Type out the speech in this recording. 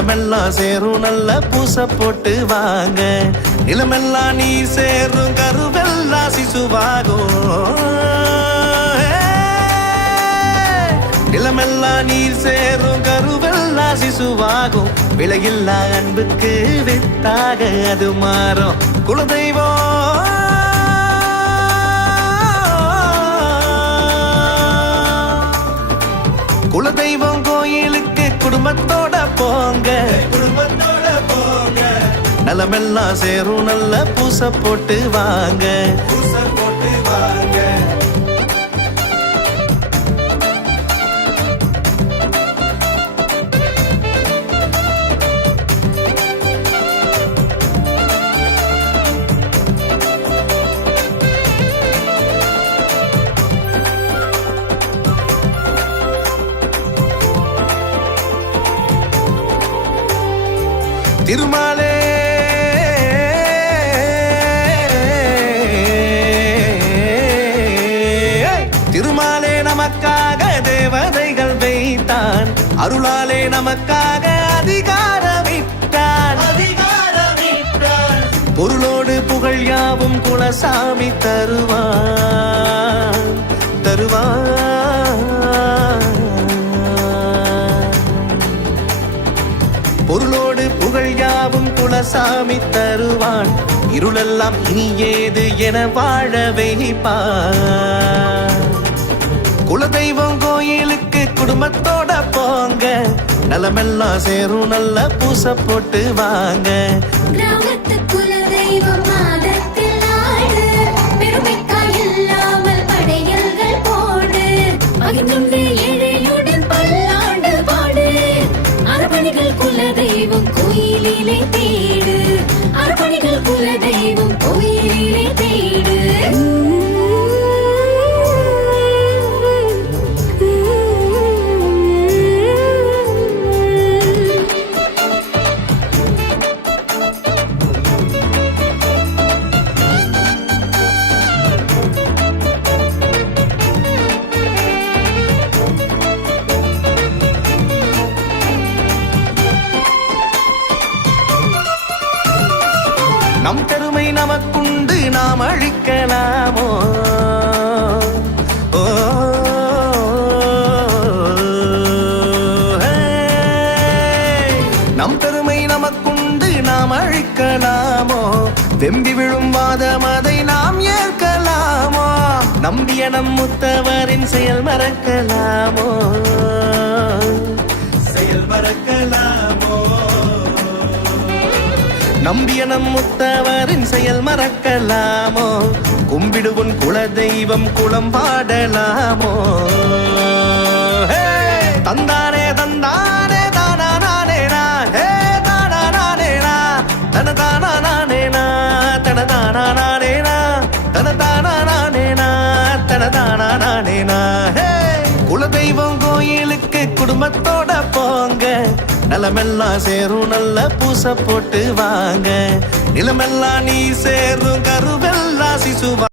நலமெல்லாம் சேரும் நல்ல பூச போட்டு வாங்க. நிலமெல்லாம் நீர் சேரும் கருவெல்லாம் சிசுவாகும். நிலமெல்லாம் நீர் சேரும் கருவெல்லாம் சிசுவாகும். விலையில்லா அன்புக்கு வித்தாக அது மாறும். குலதெய்வம் குலதெய்வம் கோயிலுக்கு குடும்பத்தோட போங்க. குடும்பத்தோட போங்க. நலமெல்லாம் சேரும் நல்ல பூச போட்டு வாங்க. பூச போட்டு வாங்க. திருமாலே திருமாலே நமக்காக தேவதைகள் வைத்தான். அருளாலே நமக்காக அதிகாரமிட்டான். பொருளோடு புகழ் யாவும் குலசாமி தருவான். பொருளோடு புகழ் யாவும் குலசாமி தருவான். இருளெல்லாம் இனி ஏது என வாழ வைப்பான். குலதெய்வம் கோயிலுக்கு குடும்பத்தோட போங்க. நலமெல்லாம் சேரும் நல்ல பூச போட்டு வாங்க. கிராமத்து குலதெய்வம் மாதத்தில் ஆடு. பெருமைக்காய் இல்லாமல் படையல்கள் போடு. மகிழ்ந்து ஏழையுடன் பல்லாண்டு பாடு. அரபணிகள் குலதெய்வம் கோயிலிலே தேடு. அரபணிகள் குலதெய்வம் கோயிலிலே தேடு. நம் பெருமை நமக்குண்டு நாம் அழிக்கலாமோ? நம் பெருமை நமக்குண்டு நாம் அழிக்கலாமோ? வெம்பி விழும் வாதம் அதை நாம் ஏற்கலாமோ? நம்பிய நம் முத்தவரின் செயல் மறக்கலாமோ? செயல் மறக்கலாமோ? நம்பிய நம் முத்தவரின் செயல் மறக்கலாமோ? கும்பிடுவன் குலதெய்வம் குலம் பாடலாமோ? தந்தானே தந்தானே தானா நானேனா. தானா நானேனா தனதானா நானேனா. தனதானா நானேனா தனதானா நானேனா. தனதானா நானேனா. குலதெய்வம் கோயிலுக்கு குடும்பத்தோட போங்க. நலமெல்லாம் சேரும் நல்ல பூச போட்டு வாங்க. நிலமெல்லாம் நீ சேரும்